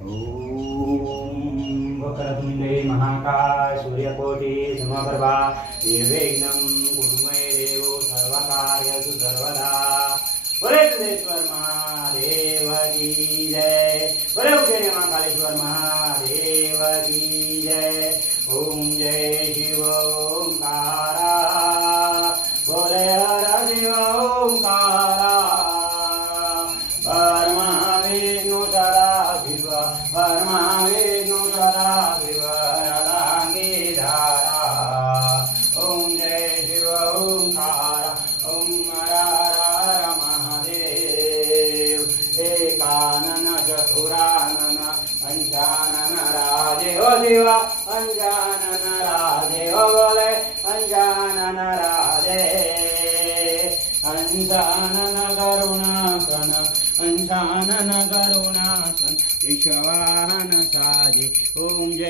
ओम वक्रतुंडे महाकाय सूर्यकोटि समप्रभा निर्विघ्नं कुरु मे देव सर्वकार्येषु सर्वदा। बोले सिद्धेश्वर महादेव की जय। बोले उज्जैन महाकालेश्वर महादेव की जय। ओम जय शिव ओंकारा। बोले हर शिव ओंकारा। परमा विष्णु सदा शिव परमा विष्णु सदा शिव रंगीधारा। ओम जय शिव ओंकारा। ओम हर हर महादेव। एकानन चतुरानन पंचानन राजे ओ शिव पंचानन राजे ओ बोले पंचानन राजे। पंचानन करुणासन पंचानन करुणासन विश्ववाहन साजे। ओम जय